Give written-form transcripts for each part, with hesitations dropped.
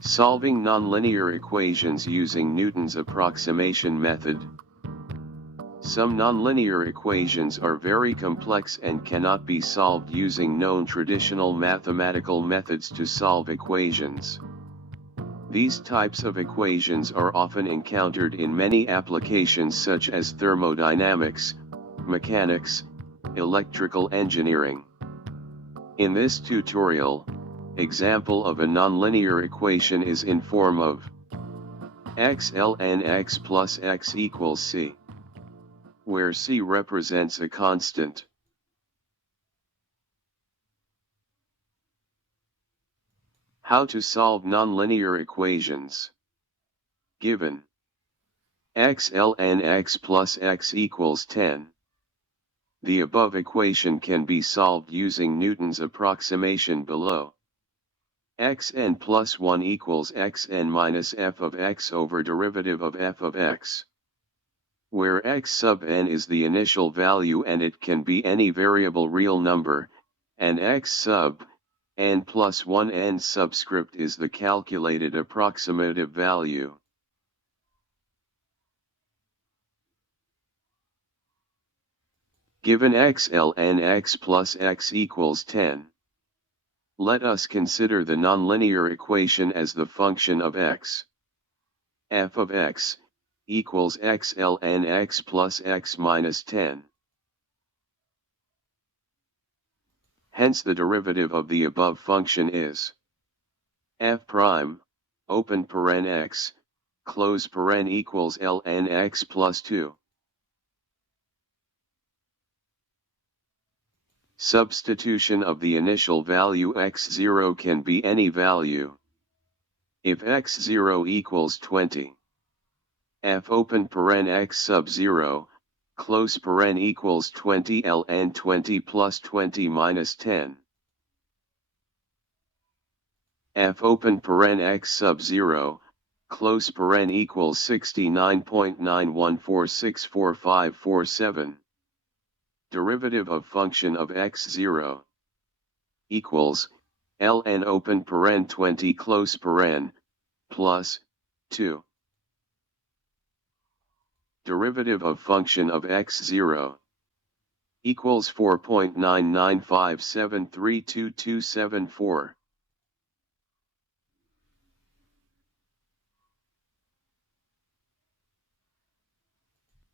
Solving nonlinear equations using Newton's approximation method. Some nonlinear equations are very complex and cannot be solved using known traditional mathematical methods to solve equations. These types of equations are often encountered in many applications such as thermodynamics, mechanics, electrical engineering. In this tutorial, example of a nonlinear equation is in form of xlnx plus x equals c, where c represents a constant. How to solve nonlinear equations. Given xlnx plus x equals 10. The above equation can be solved using Newton's approximation below. Xn plus 1 equals xn minus f of x over derivative of f of x, where x sub n is the initial value and it can be any variable real number, and x sub n plus 1 n subscript is the calculated approximative value. Given xlnx plus x equals 10. Let us consider the nonlinear equation as the function of x. F of x equals xlnx plus x minus 10. Hence the derivative of the above function is f prime, open paren x, close paren equals ln x plus 2. Substitution of the initial value x0 can be any value. If x0 equals 20, f open paren x sub 0, close paren equals 20 ln 20 plus 20 minus 10. F open paren x sub 0, close paren equals 69.91464547. Derivative of function of x0 equals ln open paren 20 close paren plus 2. Derivative of function of x0 equals 4.9957322274.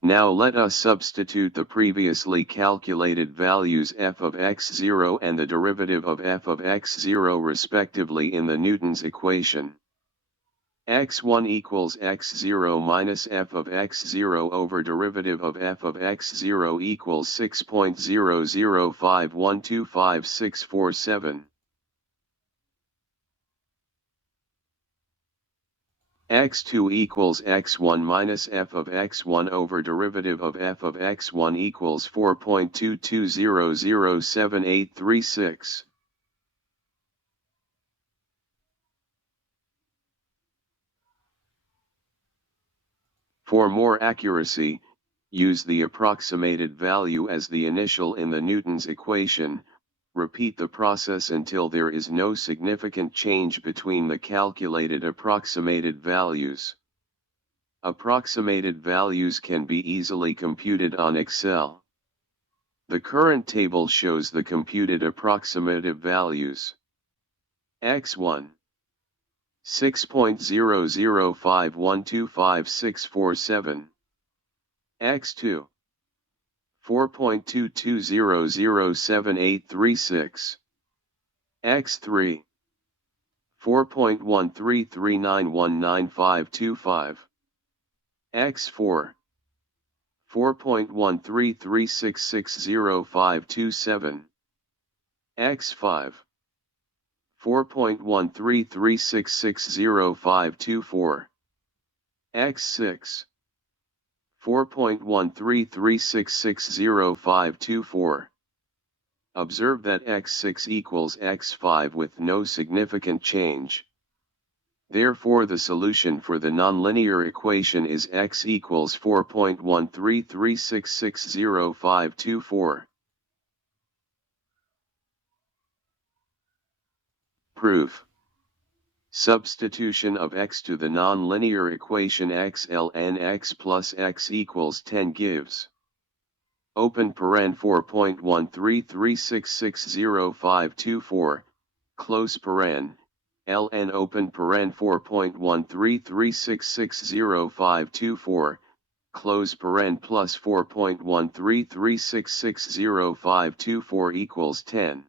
Now let us substitute the previously calculated values f of x0 and the derivative of f of x0 respectively in the Newton's equation. x1 equals x0 minus f of x0 over derivative of f of x0 equals 6.0051255647. x2 equals x1 minus f of x1 over derivative of f of x1 equals 4.22007836. For more accuracy, use the approximated value as the initial in the Newton's equation. Repeat the process until there is no significant change between the calculated approximated values. Approximated values can be easily computed on Excel. The current table shows the computed approximative values. x1 6.0051255647. x2 4.22007836. x3 4.1339199525. x4 4.1336600527. x5 4.1336600524. x6 4.1336600524. Observe that x6 equals x5 with no significant change. Therefore the solution for the nonlinear equation is x equals 4.1336600524. Proof. Substitution of x to the nonlinear equation xlnx plus x equals 10 gives. Open paren 4.133660524, close paren, ln open paren 4.133660524, close paren plus 4.133660524 equals 10.